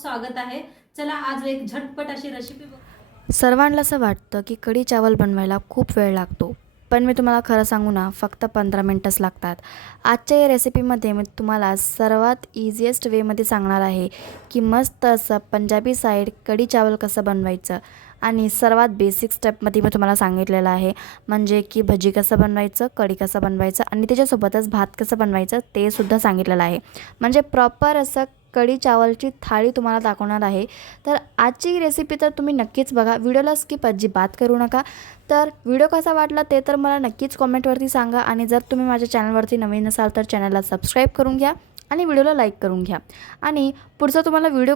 स्वागत आहे चला आज एक झटपट अशी रेसिपी सर्वांना असं वाटतं की कढी चावल बनवायला खूप वेळ लागतो पण मी तुम्हाला खरं सांगू ना फक्त पंधरा मिनटंच लागतात आजच्या या रेसिपीमध्ये मी तुम्हाला सर्वात इझिएस्ट वेमध्ये सांगणार आहे की मस्त असं पंजाबी साईड कढी चावल कसं बनवायचं आणि सर्वात बेसिक स्टेपमध्ये मी तुम्हाला सांगितलेलं आहे म्हणजे की भजी कसं बनवायचं कढी कसं बनवायचं आणि त्याच्यासोबतच भात कसं बनवायचं ते सुद्धा सांगितलेलं आहे म्हणजे प्रॉपर असं कढी चावलची थाळी तुम्हाला दाखवणार आहे तर आजची रेसिपी तर तुम्ही नक्कीच बघा व्हिडिओला स्किप बात करू नका तर व्हिडिओ कसा वाटला ते तर मला नक्कीच कॉमेंटवरती सांगा आणि जर तुम्ही माझ्या चॅनलवरती नवीन असाल तर चॅनलला सबस्क्राईब करून घ्या आणि व्हिडिओला लाईक करून घ्या आणि पुढचा तुम्हाला व्हिडिओ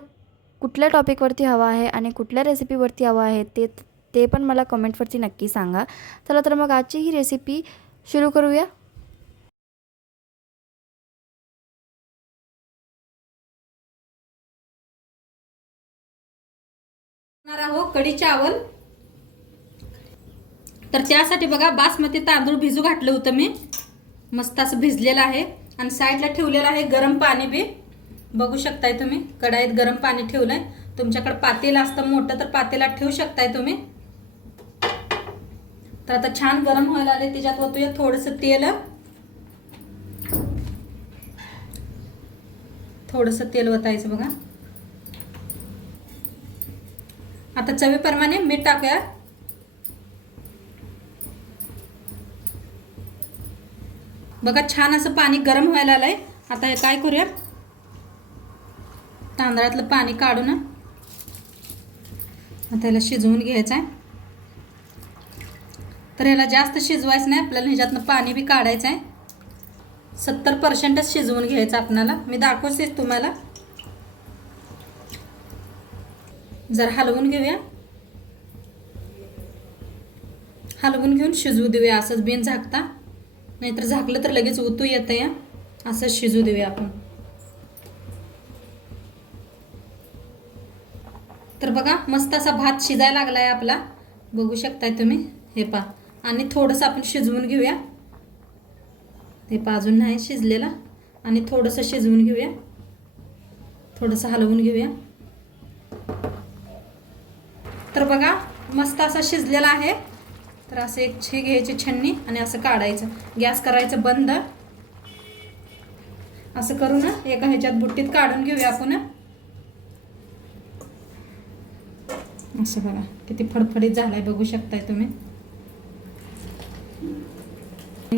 कुठल्या टॉपिकवरती हवा आहे आणि कुठल्या रेसिपीवरती हवा आहे ते ते पण मला कमेंटवरती नक्की सांगा चला तर मग आजची ही रेसिपी सुरू करूया कढी चावल तर त्यासाठी बघा बासमती तांदूळ भिजू घातलं होतं मी मस्त असं भिजलेलं आहे आणि साईडला ठेवलेलं आहे गरम पाणी बी बघू शकताय तुम्ही कढाईत गरम पाणी ठेवलंय तुमच्याकडे पातेल असतं मोठं तर पातेला ठेवू शकताय तुम्ही तर आता छान गरम व्हायला आले त्याच्यात वतूया थोडंसं तेल थोडंसं तेल वतायचं बघा आता चवीप्रमाणे मीठ टाकूया बघा छान असं पाणी गरम व्हायला आलंय आता हे काय करूया तांदळातलं पाणी काढू काढून त्याला शिजवून घ्यायचं आहे तर ह्याला जास्त शिजवायचं नाही आपल्याला ह्याच्यातनं पाणी बी काढायचं आहे सत्तर पर्सेंटच शिजवून घ्यायचं आपल्याला मी दाखवते तुम्हाला जर हलवून घेऊया हलवून घेऊन शिजवू देऊया असंच बिन झाकता नाहीतर झाकलं तर लगेच उतू येतं या असंच शिजू देऊया आपण तर बघा मस्त असा भात शिजायला लागला आहे आपला बघू शकताय तुम्ही हे पा आणि थोडंसं आपण शिजवून घेऊया हे पा अजून नाही शिजलेला आणि थोडंसं शिजवून घेऊया थोडंसं हलवून घेऊया तर बघा मस्त असा शिजलेला आहे तर असं एक छे घ्यायची छन्नी आणि असं काढायचं गॅस करायचं बंद असं करू ना एका ह्याच्यात बुट्टीत काढून घेऊया आपण असं बघा किती फडफडीत झालाय बघू शकताय तुम्ही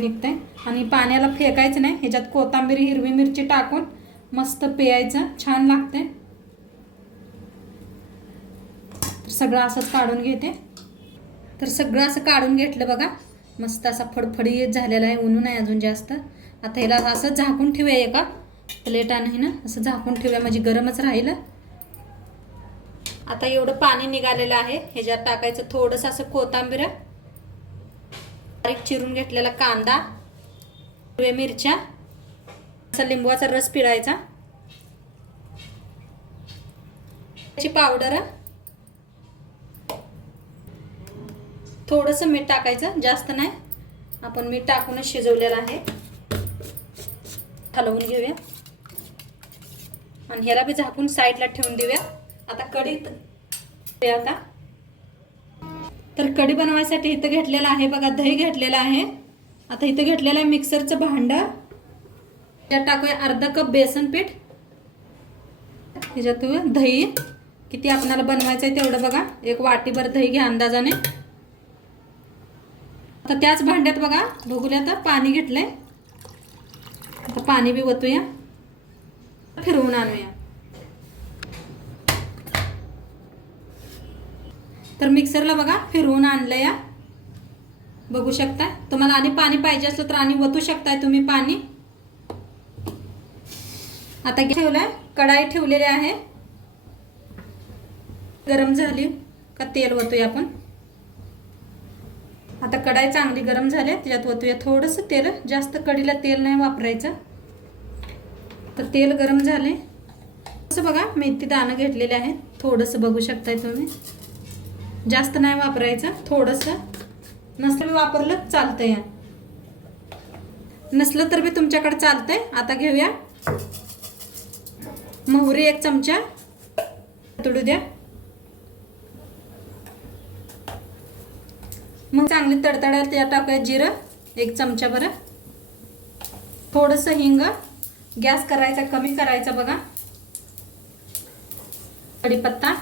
आहे आणि पाण्याला फेकायचं नाही ह्याच्यात कोथांबीर हिरवी मिरची टाकून मस्त पेयायचं छान लागते तर सगळं असंच काढून घेते तर सगळं असं काढून घेतलं बघा मस्त असा फडफडीत झालेला आहे उन्हून आहे अजून जास्त आता ह्याला असं झाकून ठेवूया एका आणि ना असं झाकून ठेवूया म्हणजे गरमच राहिलं आता एवढं पाणी निघालेलं आहे ह्याच्यात टाकायचं थोडंसं असं कोथिंबीर बारीक चिरून घेतलेला कांदा हिरव्या मिरच्या असा लिंबूचा रस पिळायचा त्याची पावडर थोडंसं मीठ टाकायचं जास्त नाही आपण मीठ टाकूनच शिजवलेलं आहे हलवून घेऊया आणि ह्याला बी झाकून साईडला ठेवून देऊया आता कढीत ते आता तर कढी बनवायसाठी इथं घेतलेलं आहे बघा दही घेतलेलं आहे आता इथं घेतलेलं आहे मिक्सरचं भांड त्यात टाकूया अर्धा कप बेसन पीठ त्याच्यात दही किती आपणाला बनवायचं आहे तेवढं बघा एक वाटीभर दही घ्या अंदाजाने आता त्याच भांड्यात बघा बघूया तर पाणी घेतलंय आता पाणी बी ओतूया फिरवून आणूया तर मिक्सरला बघा फिरवून आणलं या बघू शकता तुम्हाला आणि पाणी पाहिजे असलं तर आणि वतू शकताय तुम्ही पाणी आता ठेवलं आहे कढाई ठेवलेली आहे गरम झाली का तेल वतूया आपण आता कढाई चांगली गरम झाली त्याच्यात वतूया थोडंसं तेल जास्त कडीला तेल नाही वापरायचं तर तेल गरम झाले असं बघा मेथी दाणं घेतलेले आहेत थोडंसं बघू शकताय तुम्ही जास्त नाही वापरायचं थोडंसं नसलं वापरलं चालतं या नसलं तर मी तुमच्याकडे चालतंय आता घेऊया मोहरी एक चमचा तुडू द्या मग चांगली तडतडा या टाकूया जिरं एक चमचा बरं थोडंसं हिंग गॅस करायचा कमी करायचा बघा कढीपत्ता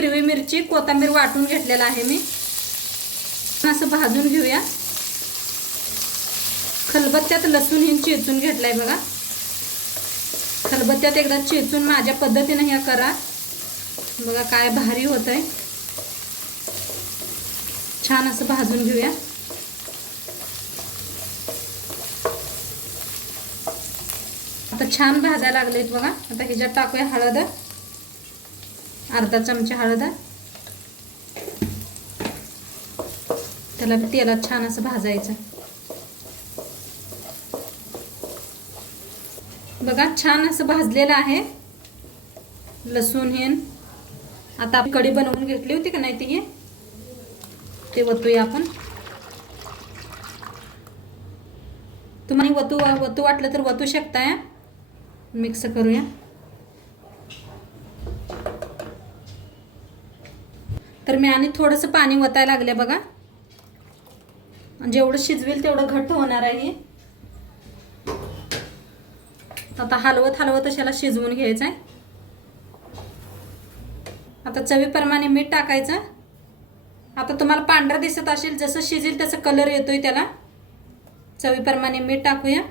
हिरवी मिरची कोथंबीर वाटून घेतलेला आहे मी असं भाजून घेऊया खलबत्त्यात लसूण हे चेचून घेतलाय बघा खलबत्त्यात एकदा चेचून माझ्या पद्धतीने ह्या करा बघा काय भारी होत आहे छान असं भाजून घेऊया आता छान भाजायला लागलेत बघा आता हिच्यात टाकूया हळद अर्धा चमचा हळद त्याला तेलात छान असं भाजायचं बघा छान असं भाजलेलं आहे लसूण हेन आता आपण कढी बनवून घेतली होती का नाही ती ते वतूया आपण तुम्हाला वतू वतू वाटलं तर वतू शकताय मिक्स करूया तर मी आणि थोडंसं पाणी ओताय लागले बघा जेवढं शिजवेल तेवढं घट्ट होणार आहे आता हलवत हलवत अशाला शिजवून घ्यायचं आहे आता चवीप्रमाणे मीठ टाकायचं आता तुम्हाला पांढरं दिसत असेल जसं शिजेल तसं कलर येतोय त्याला चवीप्रमाणे मीठ टाकूया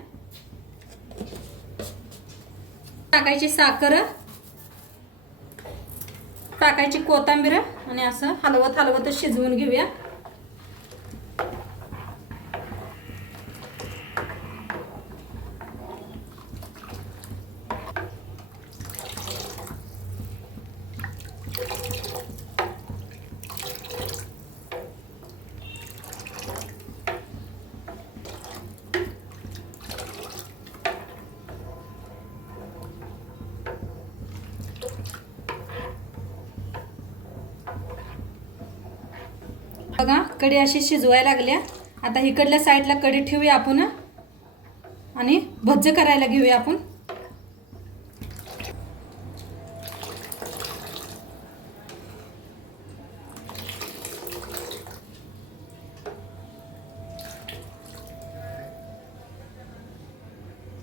टाकायची साखर टाकायची कोथांबीर आणि असं हलवत हलवतच शिजवून घेऊया बघा कढी अशी शिजवायला लागल्या आता इकडल्या साईडला कढी ठेवूया आपण आणि भज्ज करायला घेऊया आपण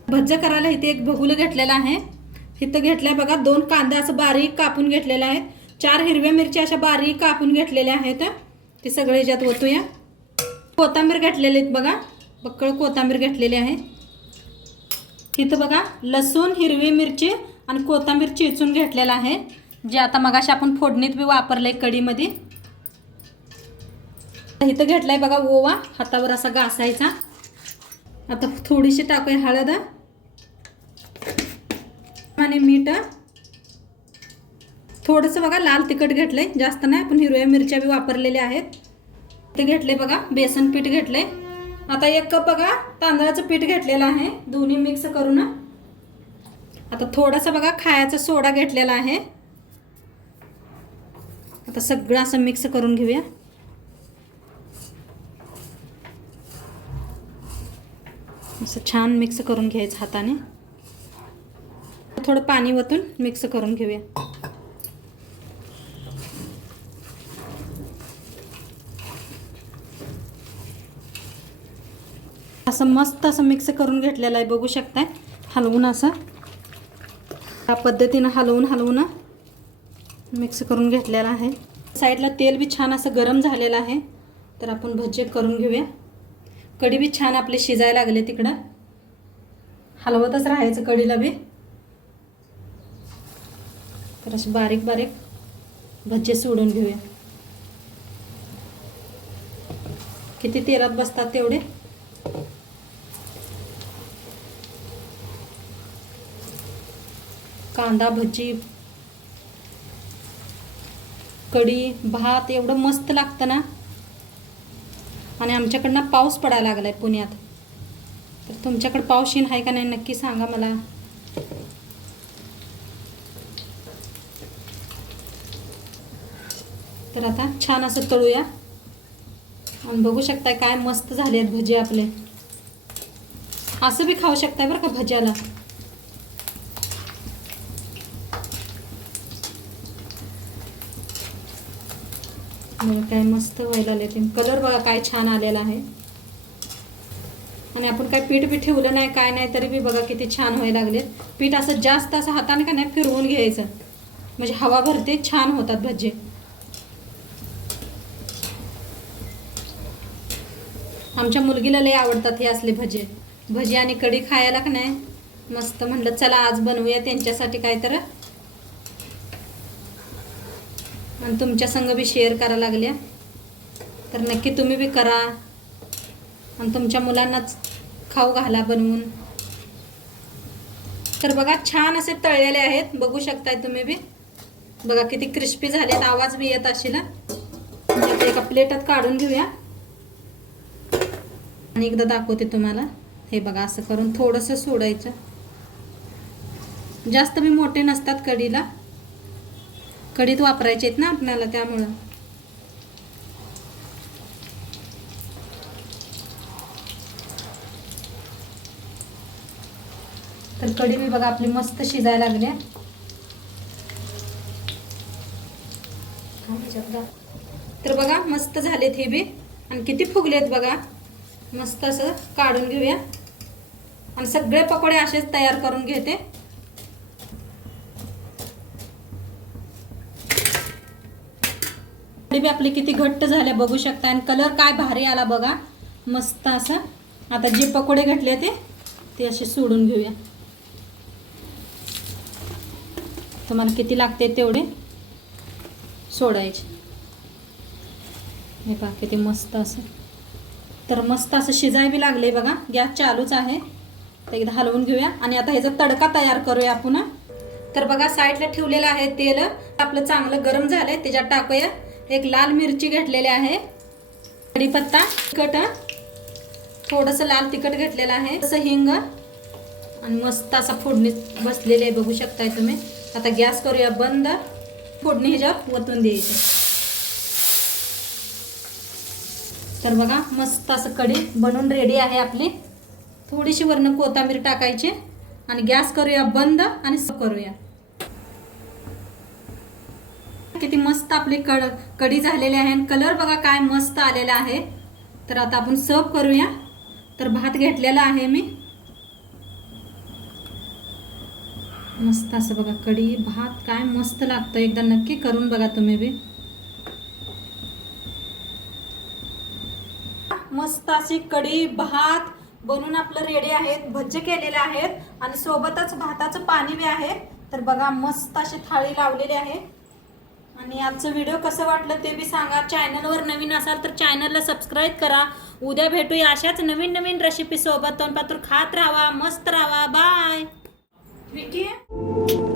भज्ज करायला इथे एक भगुलं घेतलेला आहे इथं घेतलंय बघा दोन कांदा असं बारीक कापून घेतलेला आहे चार हिरव्या मिरच्या अशा बारीक कापून घेतलेल्या आहेत ते सगळे ह्याच्यात ओतूया कोथांबीर घातलेले आहेत बघा बक्कळ कोथांबीर घेतलेली आहे इथं बघा लसूण हिरवी मिरची आणि कोथांबीर चिचून घेतलेला आहे जे आता मगाशी आपण फोडणीत बी वापरलं आहे कढीमध्ये इथं घेतला आहे बघा ओवा हातावर असा घासायचा आता थोडीशी टाकूया हळद आणि मीठ थोडंसं बघा लाल तिखट घेतलं आहे जास्त नाही पण हिरव्या मिरच्या बी वापरलेल्या आहेत ते घेतले बघा बेसन पीठ घेतले आता एक कप बघा तांदळाचं पीठ घेतलेलं आहे दोन्ही मिक्स करून आता थोडंसं बघा खायाचा सोडा घेतलेला आहे आता सगळं असं मिक्स करून घेऊया असं छान मिक्स करून घ्यायचं हाताने थोडं पाणी वतून मिक्स करून घेऊया असं मस्त असं मिक्स करून घेतलेलं आहे बघू शकताय हलवून असं या पद्धतीनं हलवून हलवून मिक्स करून घेतलेला आहे साईडला तेल बी छान असं गरम झालेलं आहे तर आपण भजे करून घेऊया कढी बी छान आपले शिजायला लागले तिकडं हलवतच राहायचं कढीला बी तर असे बारीक बारीक भजे सोडून घेऊया किती तेलात बसतात तेवढे कांदा भजी कढी भात एवढं मस्त लागतं ना आणि आमच्याकडनं पाऊस पडायला लागला पुण्यात तर तुमच्याकडं पाऊस येईन आहे का नाही नक्की सांगा मला तर आता छान असं तळूया आणि बघू शकताय काय मस्त झाले आहेत भजी आपले असं बी खाऊ शकताय बरं का भज्याला म्हणजे काय मस्त व्हायला आले ते कलर बघा काय छान आलेला आहे आणि आपण काय पीठ बी ठेवलं नाही काय नाही तरी बी बघा किती छान व्हायला लागले पीठ असं जास्त असं हाताने का नाही फिरवून घ्यायचं म्हणजे हवा भरते छान होतात भजे आमच्या मुलगीला लय आवडतात हे असले भजे भजी आणि कढी खायला का नाही मस्त म्हणलं चला आज बनवूया त्यांच्यासाठी काय तर आणि तुमच्या संग बी शेअर करा लागल्या तर नक्की तुम्ही बी करा आणि तुमच्या मुलांनाच खाऊ घाला बनवून तर बघा छान असे तळलेले आहेत बघू शकताय तुम्ही बी बघा किती क्रिस्पी झालेत आवाज बी येत असेल एका प्लेटात काढून घेऊया आणि एकदा दाखवते तुम्हाला हे बघा असं करून थोडंसं सोडायचं जास्त मी मोठे नसतात कढीला कढीत वापरायचे आहेत ना आपल्याला त्यामुळं तर कढी मी बघा आपली मस्त शिजायला लागल्या तर बघा मस्त झालेत हे बी आणि किती फुगलेत बघा मस्त असं काढून घेऊया आणि सगळे पकोडे असेच तयार करून घेते जिलेबी किती घट्ट झाल्या बघू शकता आणि कलर काय भारी आला बघा मस्त असा आता जे पकोडे घटले ते ते असे सोडून घेऊया तुम्हाला किती लागते तेवढे सोडायचे हे पहा किती मस्त असं तर मस्त असं शिजाय लागले बघा गॅस चालूच आहे तर एकदा हलवून घेऊया आणि आता ह्याचा तडका तयार करूया आपण तर बघा साईडला ठेवलेलं आहे तेल आपलं चांगलं गरम झालंय त्याच्यात टाकूया एक लाल मिरची घेतलेली आहे कढीपत्ता तिखट थोडंसं लाल तिखट घेतलेलं आहे तसं हिंग आणि मस्त असा फोडणी बसलेली आहे बघू शकताय तुम्ही आता गॅस करूया बंद फोडणी ह्याच्यावर वतून द्यायची तर बघा मस्त असं कढी बनवून रेडी आहे आपली थोडीशी वरणं कोथिंबीर टाकायची आणि गॅस करूया बंद आणि करूया किती मस्त आपली कड कढी झालेली आहे आणि कलर बघा काय मस्त आलेला आहे तर आता आपण सर्व करूया तर भात घेतलेला आहे मी मस्त असं बघा कढी भात काय मस्त लागतं एकदा नक्की करून बघा तुम्ही बी मस्त अशी कढी भात बनून आपलं रेडी आहेत भज्जे केलेले आहेत आणि सोबतच भाताचं पाणी बी आहे तर बघा मस्त अशी थाळी लावलेली आहे आणि आजचं व्हिडिओ कसं वाटलं ते बी सांगा चॅनलवर नवीन असाल तर चॅनलला सबस्क्राईब करा उद्या भेटूया अशाच नवीन नवीन रेसिपीसोबत तोंडपात्र खात राहा मस्त राहा बाय ठीक आहे